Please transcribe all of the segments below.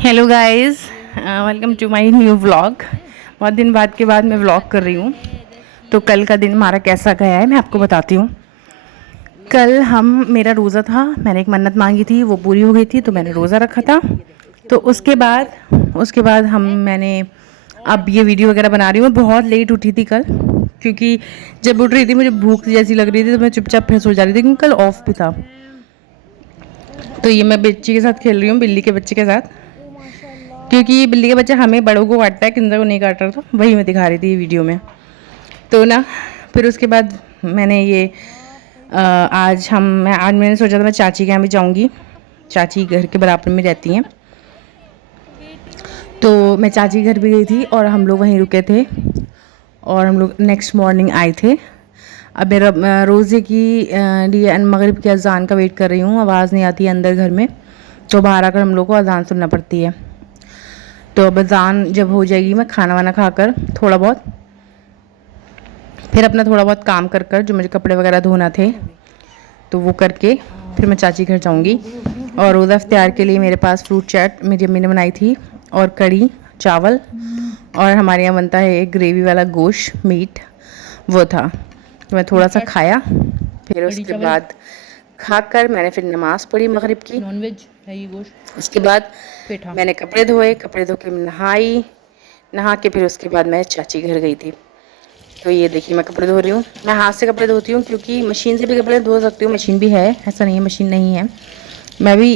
Hello guys, welcome to my new vlog. बहुत दिन बाद मैं व्लॉग कर रही हूँ। तो कल का दिन हमारा कैसा गया है मैं आपको बताती हूँ। कल मेरा रोज़ा था। मैंने एक मन्नत मांगी थी, वो पूरी हो गई थी, तो मैंने रोज़ा रखा था। तो उसके बाद मैंने अब ये वीडियो वगैरह बना रही हूँ। बहुत लेट उठी थी कल, क्योंकि जब उठ रही थी मुझे भूख जैसी लग रही थी, तो मैं चुपचाप फिर सो जा रही थी, क्योंकि कल ऑफ भी था। तो ये मैं बच्ची के साथ खेल रही हूँ, बिल्ली के बच्चे के साथ, क्योंकि बिल्ली का बच्चा हमें बड़ों को काटता है, किंजा को नहीं काट रहा था। वही मैं दिखा रही थी वीडियो में। तो ना, फिर उसके बाद मैंने ये आज मैंने सोचा था मैं चाची के यहाँ भी जाऊँगी। चाची घर के बराबर में रहती हैं, तो मैं चाची के घर भी गई थी और हम लोग वहीं रुके थे और हम लोग नेक्स्ट मॉर्निंग आए थे। अब मेरा रोज़े की लिए मगरिब की अज़ान का वेट कर रही हूँ। आवाज़ नहीं आती है अंदर घर में, तो बाहर आकर हम लोग को अज़ान सुनना पड़ती है। तो अब अज़ान जब हो जाएगी, मैं खाना वाना खाकर थोड़ा बहुत, फिर अपना थोड़ा बहुत काम कर कर जो मुझे कपड़े वगैरह धोना थे तो वो करके फिर मैं चाची घर जाऊंगी। और रोज़ा इफ्तियार के लिए मेरे पास फ्रूट चाट मेरी अम्मी ने बनाई थी, और कड़ी चावल, और हमारे यहाँ बनता है एक ग्रेवी वाला गोश्त मीट, वो था। तो मैं थोड़ा सा खाया, फिर उसके बाद खाकर मैंने फिर नमाज़ पढ़ी मगरिब की। नॉनवेज है ये गोश्त। उसके बाद पेठा। मैंने कपड़े धोए, कपड़े धो के नहाई, नहा के फिर उसके बाद मैं चाची घर गई थी। तो ये देखिए मैं कपड़े धो रही हूँ। मैं हाथ से कपड़े धोती हूँ, क्योंकि मशीन से भी कपड़े धो सकती हूँ, मशीन भी है, ऐसा नहीं है मशीन नहीं है।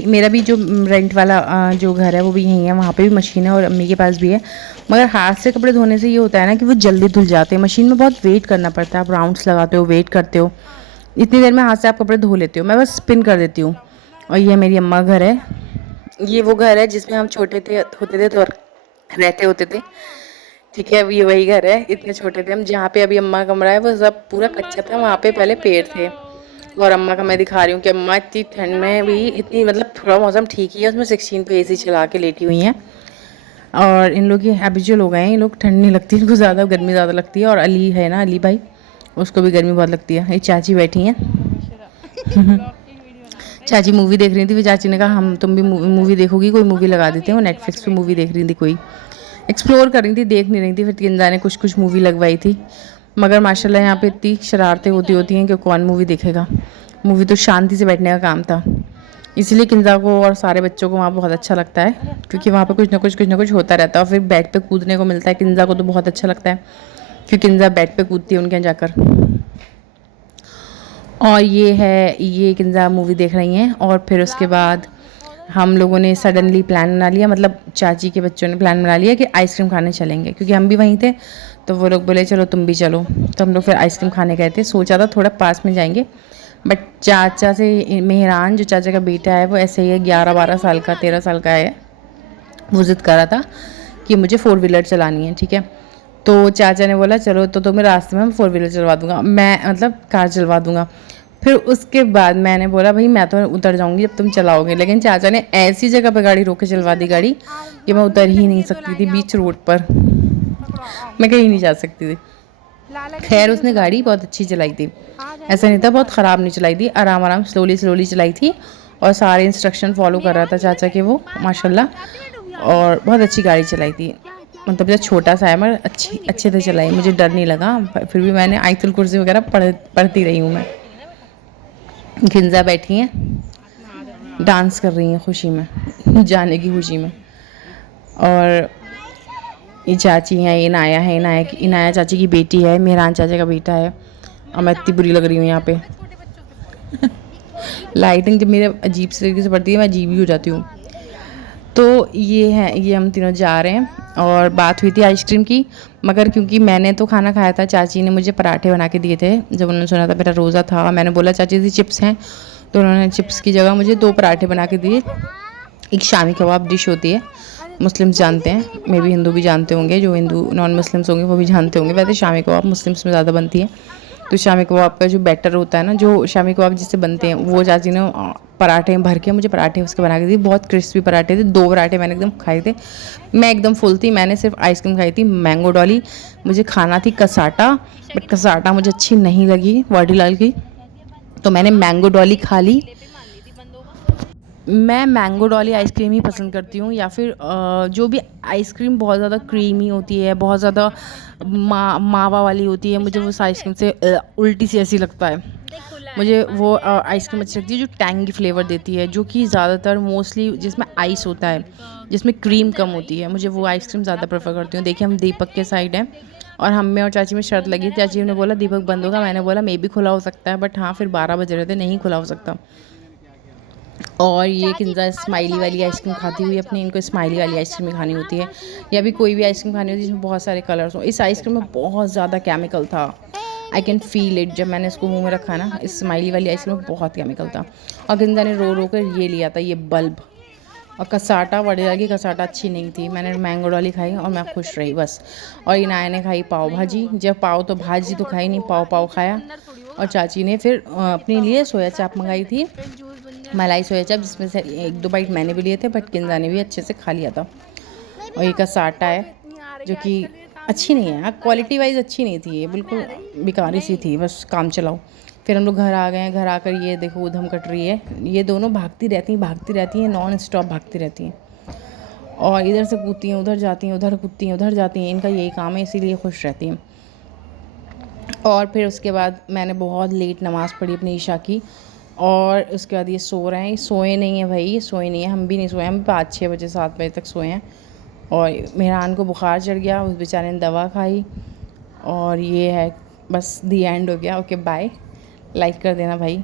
मेरा भी जो रेंट वाला जो घर है वो भी यहीं है, वहाँ पे भी मशीन है और अम्मी के पास भी है। मगर हाथ से कपड़े धोने से ये होता है ना कि वो जल्दी धुल जाते हैं। मशीन में बहुत वेट करना पड़ता है, आप राउंड्स लगाते हो, वेट करते हो, इतनी देर में हाथ से आप कपड़े धो लेते हो। मैं बस स्पिन कर देती हूँ। और ये मेरी अम्मा घर है। ये वो घर है जिसमें हम छोटे होते थे तो रहते होते थे। ठीक है, अब ये वही घर है। इतने छोटे थे हम, जहाँ पे अभी अम्मा का कमरा है वो सब पूरा कच्चा था, वहाँ पे पहले पेड़ थे। और अम्मा का मैं दिखा रही हूँ कि अम्मा इतनी ठंड में भी इतनी, मतलब थोड़ा मौसम ठीक ही है, उसमें 16 पे एसी चला के लेटी हुई हैं। और इन लोग की अभी जो लोग हैं, इन लोग ठंड नहीं लगती इनको, ज़्यादा गर्मी ज़्यादा लगती है। और अली है ना, अली भाई, उसको भी गर्मी बहुत लगती है। ये चाची बैठी हैं। चाची मूवी देख रही थी, फिर चाची ने कहा हम तुम भी मूवी देखोगी, कोई मूवी लगा देते हैं। वो नेटफ्लिक्स पे मूवी देख रही थी, कोई एक्सप्लोर कर रही थी, देख नहीं रही थी। फिर किंजा ने कुछ कुछ मूवी लगवाई थी, मगर माशाल्लाह यहाँ पे इतनी शरारतें होती हैं कि कौन मूवी देखेगा। मूवी तो शांति से बैठने का काम था, इसलिए किंजा को और सारे बच्चों को वहाँ बहुत अच्छा लगता है, क्योंकि वहाँ पे कुछ ना कुछ होता रहता है। और फिर बेड पे कूदने को मिलता है, किंजा को तो बहुत अच्छा लगता है, क्योंकि किंजा बेड पे कूदती है उनके यहाँ जाकर। और ये किंजा मूवी देख रही हैं। और फिर उसके बाद हम लोगों ने सडनली प्लान बना लिया, मतलब चाची के बच्चों ने प्लान बना लिया कि आइसक्रीम खाने चलेंगे, क्योंकि हम भी वहीं थे। तो वो लोग बोले चलो तुम भी चलो, तो हम लोग फिर आइसक्रीम खाने गए थे। सोचा था थोड़ा पास में जाएंगे, बट चाचा से मेहरान जो चाचा का बेटा है वो ऐसे ही है, 11-12 साल का, 13 साल का है। वो ज़िद कर रहा था कि मुझे 4 व्हीलर चलानी है। ठीक है, तो चाचा ने बोला चलो, तो तुम्हें रास्ते में हम 4 व्हीलर चलवा दूंगा, मैं मतलब कार चलवा दूंगा। फिर उसके बाद मैंने बोला भाई मैं तो उतर जाऊंगी जब तुम चलाओगे, लेकिन चाचा ने ऐसी जगह पर गाड़ी रोक के चलवा दी गाड़ी कि मैं उतर ही नहीं सकती थी। बीच रोड पर मैं कहीं नहीं जा सकती थी। खैर उसने गाड़ी बहुत अच्छी चलाई थी, ऐसा नहीं था बहुत ख़राब नहीं चलाई थी, आराम आराम स्लोली स्लोली चलाई थी। और सारे इंस्ट्रक्शन फॉलो कर रहा था चाचा के वो, माशाल्लाह। और बहुत अच्छी गाड़ी चलाई थी, मतलब जब छोटा सा है मगर अच्छे से चलाई, मुझे डर नहीं लगा। फिर भी मैंने आयतुल कुर्सी वगैरह पढ़ती रही हूँ मैं। गिंजा बैठी हैं, डांस कर रही हैं खुशी में, जाने की खुशी में। और ये चाची हैं, ये नाया है, इनाया चाची की बेटी है, मेहरान चाचा का बेटा है। और मैं इतनी बुरी लग रही हूँ यहाँ पे। लाइटिंग जब मेरे अजीब से तरीके से पड़ती है, मैं अजीब ही हो जाती हूँ। तो ये हम तीनों जा रहे हैं। और बात हुई थी आइसक्रीम की, मगर क्योंकि मैंने तो खाना खाया था, चाची ने मुझे पराठे बना के दिए थे। जब उन्होंने सुना था मेरा रोज़ा था, मैंने बोला चाची जी चिप्स हैं, तो उन्होंने चिप्स की जगह मुझे 2 पराठे बना के दिए। एक शामी कबाब डिश होती है, मुस्लिम्स जानते हैं, मे भी हिंदू भी जानते होंगे, जो हिंदू नॉन मुस्लिम्स होंगे वो भी जानते होंगे। वैसे शामी कबाब मुस्लिम्स में ज़्यादा बनती है। तो शामी कबाब का जो बैटर होता है ना, जो शामी कबाब जिससे बनते हैं, वो चाची ने पराठे भर के मुझे पराठे उसके बना के दिए। बहुत क्रिस्पी पराठे थे, 2 पराठे मैंने एकदम खाए थे, मैं एकदम फुल थी। मैंने सिर्फ आइसक्रीम खाई थी मैंगो डॉली, मुझे खाना थी कसाटा, बट कसाटा मुझे अच्छी नहीं लगी वाडीलाल की, तो मैंने मैंगो डॉली खा ली। मैं मैंगो डॉली आइसक्रीम ही पसंद करती हूँ, या फिर जो भी आइसक्रीम बहुत ज़्यादा क्रीमी होती है, बहुत ज़्यादा मावा वाली होती है, मुझे वो आइसक्रीम से उल्टी सी ऐसी लगता है। मुझे वो आइसक्रीम अच्छी लगती है जो टैंगी फ्लेवर देती है, जो कि ज़्यादातर मोस्टली जिसमें आइस होता है, जिसमें क्रीम कम होती है, मुझे वो आइसक्रीम ज़्यादा प्रेफर करती हूँ। देखिए हम दीपक के साइड हैं और हम में और चाची में शर्त लगी। चाची ने बोला दीपक बंद होगा, मैंने बोला मे भी खुला हो सकता है, बट हाँ फिर 12 बज रहे थे, नहीं खुला हो सकता। और ये किंजा स्माइली वाली आइसक्रीम खाती हुई अपनी, इनको स्माइली वाली आइसक्रीम ही खानी होती है, या भी कोई भी आइसक्रीम खानी होती है जिसमें बहुत सारे कलर्स हो। इस आइसक्रीम में बहुत ज़्यादा केमिकल था, आई कैन फील इट। जब मैंने इसको मुंह में रखा ना, इस स्माइली वाली आइसक्रीम में बहुत केमिकल था। और किंजा ने रो रो कर ये लिया था, ये बल्ब। और कसाटा बढ़िया की कसाटा अच्छी नहीं थी। मैंने मैंगो डॉली खाई और मैं खुश रही बस। और इनाया ने खाई पाव भाजी। जब पाव तो भाजी तो खाई नहीं, पाव पाव खाया। और चाची ने फिर अपने लिए सोया चाप मंगाई थी, मलाई सोया चाप, जिसमें से 1-2 बाइट मैंने भी लिए थे, बट किंजा ने भी अच्छे से खा लिया था। और ये कसाटा है जो कि अच्छी नहीं है, हाँ क्वालिटी वाइज अच्छी नहीं थी, ये बिल्कुल बेकारी सी थी, बस काम चलाओ। फिर हम लोग घर आ गए हैं। घर आकर ये देखो ऊधम कट रही है, ये दोनों भागती रहती हैं, नॉन स्टॉप भागती रहती हैं, और इधर से कूदती हैं, उधर जाती हैं, उधर कूदती हैं, उधर जाती हैं। इनका यही काम है, इसीलिए खुश रहती हैं। और फिर उसके बाद मैंने बहुत लेट नमाज़ पढ़ी अपनी ईशा की, और उसके बाद ये सो रहे हैं। ये सोए नहीं है भाई, ये सोए नहीं है, हम भी नहीं सोए, हम 5-6 बजे 7 बजे तक सोए हैं। और मेहरान को बुखार चढ़ गया, उस बेचारे ने दवा खाई। और ये है बस दी एंड हो गया। ओके बाय, लाइक कर देना भाई।